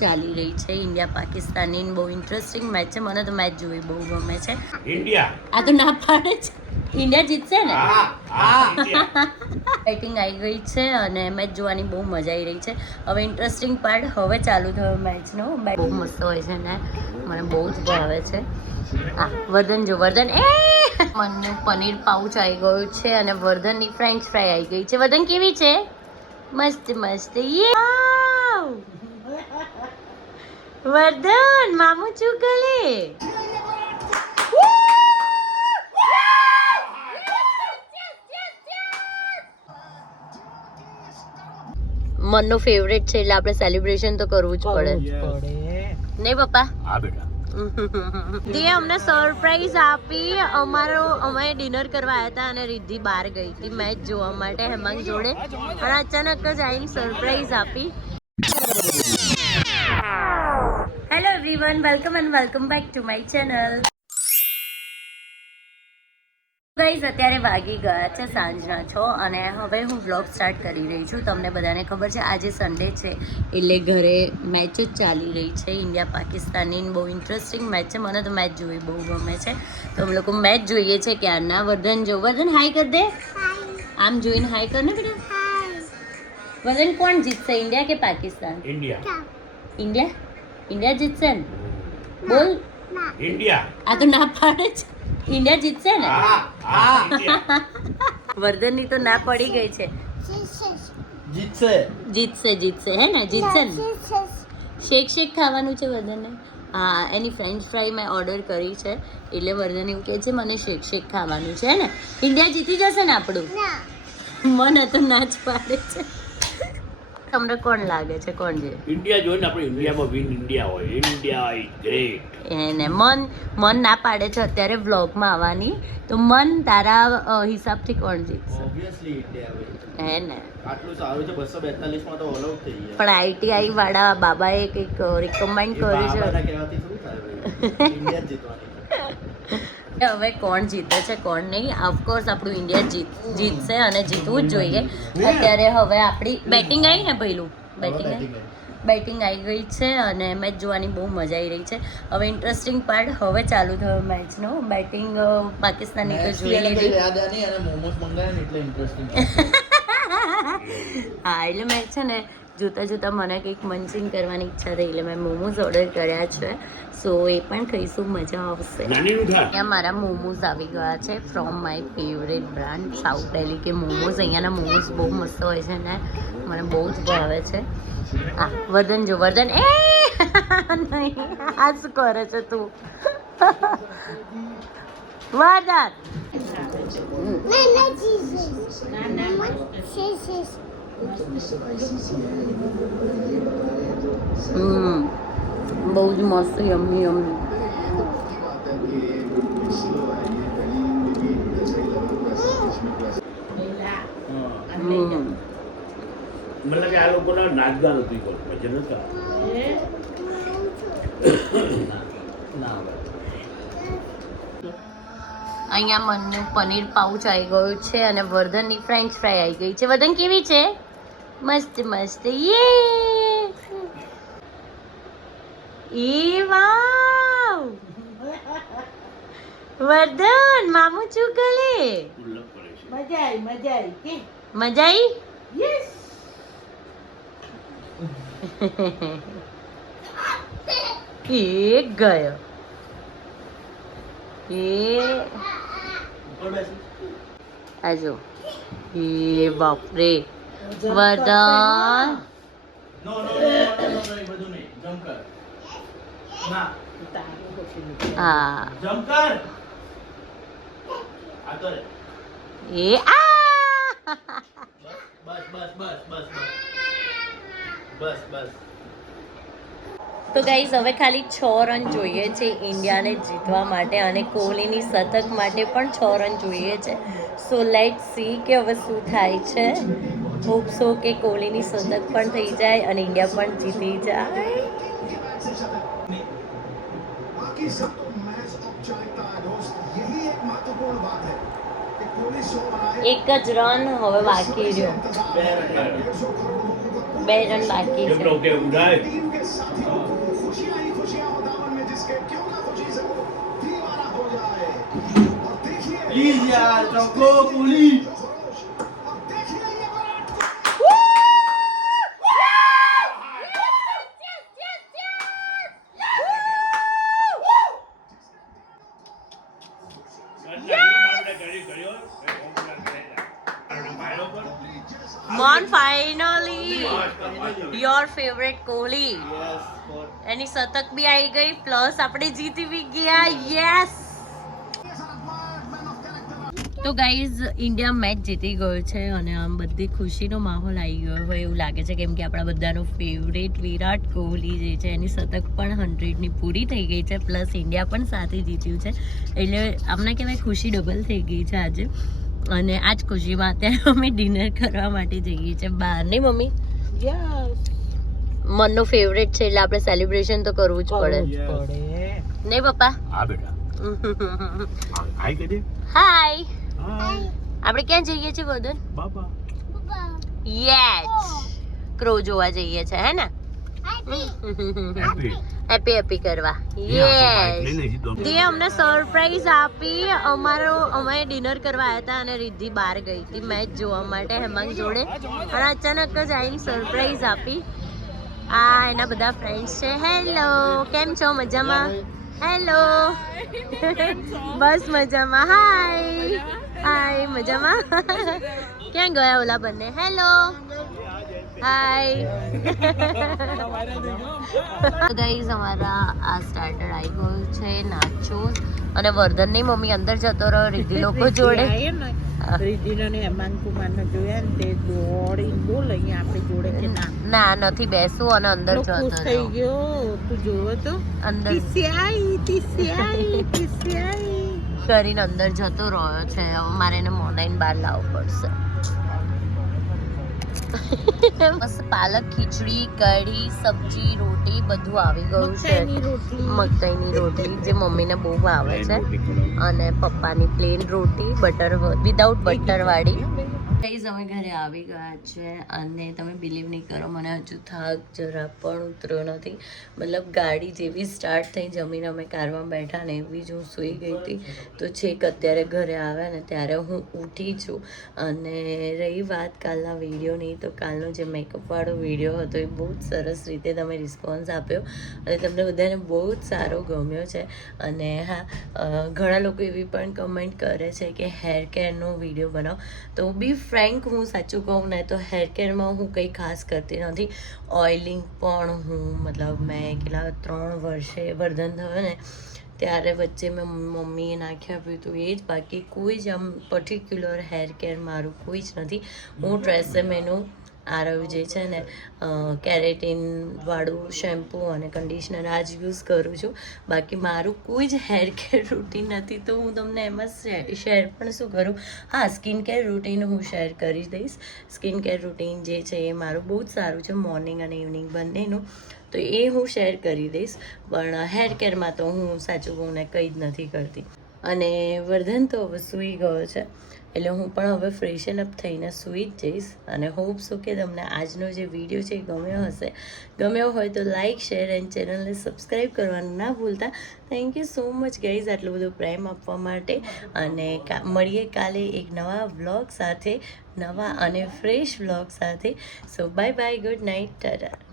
ચાલી રહી છે ઇન્ડિયા પાકિસ્તાનની બહુ ઇન્ટરેસ્ટિંગ મેચ છે. મને તો મેચ જોવી બહુ ગમે છે. ઇન્ડિયા આ તો ના પાડે છે. ઇન્ડિયા જીતશે ને? બેટિંગ આવી ગઈ છે અને મેચ જોવાની બહુ મજા આવી રહી છે. હવે ઇન્ટરેસ્ટિંગ પાર્ટ હવે ચાલુ થયો મેચનો. બહુ મસ્ત હોય છે ને, મને બહુ જ ભાવે છે. વર્ધન જો વર્ધન મનનું પનીર પાઉચ આવી ગયું છે અને વર્ધનની ફ્રેન્ચ ફ્રાય આવી ગઈ છે. વર્ધન કેવી છે? મસ્ત મસ્ત. વર્ધન મામુ ચુકલે મનનો ફેવરેટ છે એટલે આપણે સેલિબ્રેશન તો કરવું જ પડે નહીં પપ્પા? હા બેટા. તે અમને સરપ્રાઈઝ આપી. અમે ડિનર કરવા આવ્યા હતા અને રિદ્ધિ બહાર ગઈ હતી મેચ જોવા માટે હેમાંગ જોડે અને અચાનક જ આવીને સરપ્રાઈઝ આપી. Hello everyone, welcome and welcome back to my channel. Guys અત્યારે વાગી ગયા છે સાંજના 6 અને હવે હું વ્લોગ સ્ટાર્ટ કરી રહી છું. તમને બધાને ખબર છે આજે સન્ડે છે એટલે ઘરે મેચ જ ચાલી રહી છે ઇન્ડિયા પાકિસ્તાનની બહુ ઇન્ટરેસ્ટિંગ મેચ છે. મને તો મેચ જોવી બહુ ગમે છે તો અમે લોકો મેચ જોઈએ છે ક્યારના. વર્ધન જો વર્ધન હાઈ કર દે. આમ જોઈને હાઈ કર ને બેટા. વર્ધન કોણ જીતશે, ઇન્ડિયા કે પાકિસ્તાન? ઇન્ડિયા. ઇન્ડિયા ઇન્ડિયા જીતશે ને? બોલ. ઇન્ડિયા. આ તો ના પાડે છે. ઇન્ડિયા જીતશે ને? વર્ધનની તો ના પડી ગઈ છે. જીતશે હે ને? જીતશે ને? શેક ખાવાનું છે વર્ધનને. હા, એની ફ્રેન્ચ ફ્રાય મેં ઓર્ડર કરી છે એટલે વર્ધન એવું કહે છે મને શેક ખાવાનું છે ને. ઇન્ડિયા જીતી જશે ને આપણું? મને તો ના જ પાડે છે. તમને કોણ લાગે છે કોણ છે? ઇન્ડિયા જોઈને આપણે ઇન્ડિયામાં વિન ઇન્ડિયા હોય. India is great. એને મન ના પાડે છે અત્યારે વ્લોગમાં આવવાની. તો મન તારા હિસાબથી કોણ જીતશે? ઓબ્વિયસલી ઇન્ડિયા હે ને? આટલું સારું છે 242 માં તો ઓલ આઉટ થઈ ગયા. પણ આઈટીઆઈ વાળા બાબાએ કંઈક રિકમેન્ડ કર્યું છે. બાબાના કહેવાથી શું થાય ભાઈ? ઇન્ડિયા જ જીતવાની છે. હવે કોણ જીતે છે કોણ નહીં, ઓફકોર્સ આપણું ઇન્ડિયા જીતશે અને જીતવું જ જોઈએ. અત્યારે હવે આપણી બેટિંગ આવી ને પહેલું બેટિંગ આવી ગઈ છે અને મેચ જોવાની બહુ મજા આવી રહી છે. હવે ઇન્ટરેસ્ટિંગ પાર્ટ હવે ચાલુ થયો મેચનો. બેટિંગ પાકિસ્તાનની તો જોઈ લીધી. યાદ આની અને મોમોસ મંગાવ્યા ને એટલે ઇન્ટરેસ્ટિંગ. હા, એટલે મેં છે ને જોતા મને કંઈક મંચિંગ કરવાની ઈચ્છા થઈ એટલે મેં મોમોઝ ઓર્ડર કર્યા છે. સો એ પણ ખાઈશું, મજા આવશે. અહીંયા મારા મોમોઝ આવી ગયા છે from my favourite brand south daily કે મોમોઝ. અહીંયાના મોમોઝ બહુ મસ્ત હોય છે ને, મને બહુ જ ભાવે છે. વર્ધન જો વર્ધન નહીં આ શું કરે છે તું? વર્ધન બહુ જ મસ્ત યમ્મી યમ્મી. મતલબ કે આ લોકોના નાચગાન હતું કોઈ ભજન હતા. અહીંયા મનનું પનીર પાઉચ આવી ગયું છે અને વર્ધનની ફ્રેન્ચ ફ્રાય આવી ગઈ છે. વર્ધન કેવી છે? મસ્ત મસ્ત. વાવ વર્ધન મામુ ચુકલે મજા આવી. એ ગયો આજો. એ બાપરે વર્ધન. નો બધું નહીં. જમ્પ કર. ના હા જમ્પ કર. આ તો એ બસ. તો ગાઈઝ હવે ખાલી 6 રન જોઈએ છે ઇન્ડિયાને જીતવા માટે અને કોહલીની શતક માટે પણ 6 રન જોઈએ છે. સો લેટ સી કે હવે શું થાય છે. હોપ સો કે કોહલીની શતક પણ થઈ જાય અને ઇન્ડિયા પણ જીતી જાય. એક જ રન હવે બાકી રહ્યો. 2 રન બાકી છે. के साथियों को खुशियां ही खुशियां वृंदावन में जिसके क्यों ना खुशी से वो दीवाना हो जाए और देखिए प्लीज यार चौको पुलिस और देखिए ये विराट મોન finally your favourite Kohli yes ફોર એની શતક બી આવી ગઈ પ્લસ આપણે જીતી બી ગયા યસ તો ગાઈઝ ઇન્ડિયા મેચ જીતી ગયો છે અને આમ બધી ખુશીનો માહોલ આવી ગયો હોય એવું લાગે છે કેમ કે આપણા બધાનો ફેવરેટ વિરાટ કોહલી જે છે એની શતક પણ 100ની પૂરી થઈ ગઈ છે પ્લસ ઇન્ડિયા પણ સાથે જીત્યું છે એટલે આમને કહેવાય ખુશી ડબલ થઈ ગઈ છે આજે અને આ જ ખુશીમાં અત્યારે અમે ડિનર કરવા માટે જઈએ છીએ બહાર નહીં મમ્મી યસ મનનો ફેવરેટ છે એટલે આપણે સેલિબ્રેશન તો કરવું જ પડે નહીં પપ્પા હા બેટા હાય કહી દે હાય હાય આપણે ક્યાં જઈએ છીએ વદન બાબા યસ ક્રો જોવા જઈએ છીએ હે ને હેપી હેપી હેપી કરવા યસ તે અમને સરપ્રાઈઝ આપી અમે ડિનર કરવા આવ્યા હતા અને રિદ્ધિ બહાર ગઈ હતી મેચ જોવા માટે હેમાંગ જોડે અને અચાનક જ આવીને સરપ્રાઈઝ આપી આ એના બધા ફ્રેન્ડ્સ છે હેલો કેમ છો મજામાં હેલો બસ મજામાં હાય હાય મજામાં ક્યાં ગયા ઓલા બંને હેલો હાય ગાઈઝ અમારા આ સ્ટાર્ટર આવી ગયું છે નાચોસ અને વર્ધનની મમ્મી અંદર જતો રહ્યો રિદ્ધિ લોકો જોડે રીતિને હેમાંગ કુમારને જોયા ને તે દોડીને બોલ અહીંયા આપણી જોડે કે ના ના નથી બેસવું અને અંદર એટલો જતો ખુશ થઈ રહ્યો ગયો તું જોવો તો અંદર ટીસીઆઈ કરીને અંદર જતો રહ્યો છે હવે મારે એને મોનાઈને બહાર લાવવું પડશે મસ્ત પાલક ખીચડી કઢી સબ્જી રોટી બધું આવી ગયું છે મકાઈની રોટલી મકાઈની રોટલી જે મમ્મીને બહુ ભાવે છે અને પપ્પાની પ્લેન રોટી બટર વિધાઉટ બટર વાળી ગાઈઝ અમે ઘરે આવી ગયા છે અને તમે બિલીવ નહીં કરો મને હજુ થાક જરા પણ ઉતર્યો નથી મતલબ ગાડી જેવી સ્ટાર્ટ થઈ જમીને અમે કારમાં બેઠા ને એવી જ હું સૂઈ ગઈ હતી તો છેક અત્યારે ઘરે આવ્યા ને ત્યારે હું ઉઠી છું અને રહી વાત કાલના વિડીયોની તો કાલનો જે મેકઅપવાળો વિડીયો હતો એ બહુ જ સરસ રીતે તમે રિસ્પોન્સ આપ્યો અને તમને બધાને બહુ જ સારો ગમ્યો છે અને હા ઘણા લોકો એવી પણ કમેન્ટ કરે છે કે હેર કેરનો વિડીયો બનાવો તો બી ફ્રેન્ક હું સાચું કહું ને તો હેર કેરમાં હું કંઈ ખાસ કરતી નથી ઓઇલિંગ પણ હું મતલબ મેં કેટલા 3 વર્ષે વર્ધન થયો ને ત્યારે વચ્ચે મેં મમ્મીએ નાખી આપ્યું હતું એ જ બાકી કોઈ જ આમ પર્ટિક્યુલર હેર કેર મારું કોઈ જ નથી હું ટ્રેસેમેનું આ રહ્યું જે છે ને કેરેટીનવાળું શેમ્પૂ અને કન્ડિશનર આ જ યુઝ કરું છું બાકી મારું કોઈ જ હેર કેર રૂટીન નથી તો હું તમને એમાં શેર પણ શું કરું હા સ્કિન કેર રૂટીન હું શેર કરી દઈશ સ્કિન કેર રૂટીન જે છે એ મારું બહુ જ સારું છે મોર્નિંગ અને ઇવનિંગ બંનેનું તો એ હું શેર કરી દઈશ પણ હેર કેરમાં તો હું સાચું કહું ને કંઈ જ નથી કરતી અને વર્ધન તો હવે સૂઈ ગયો છે એટલે હું પણ હવે ફ્રેશન અપ થઈને સૂઈ જ જઈશ અને હોપ છું કે તમને આજનો જે વિડીયો છે એ ગમ્યો હશે ગમ્યો હોય તો લાઇક શેર એન્ડ ચેનલને સબસ્ક્રાઈબ કરવાનું ના ભૂલતા thank you so much guys આટલો બધો પ્રેમ આપવા માટે અને મળીએ કાલે એક નવા વ્લોગ સાથે નવા અને ફ્રેશ વ્લોગ સાથે so bye bye good night Tata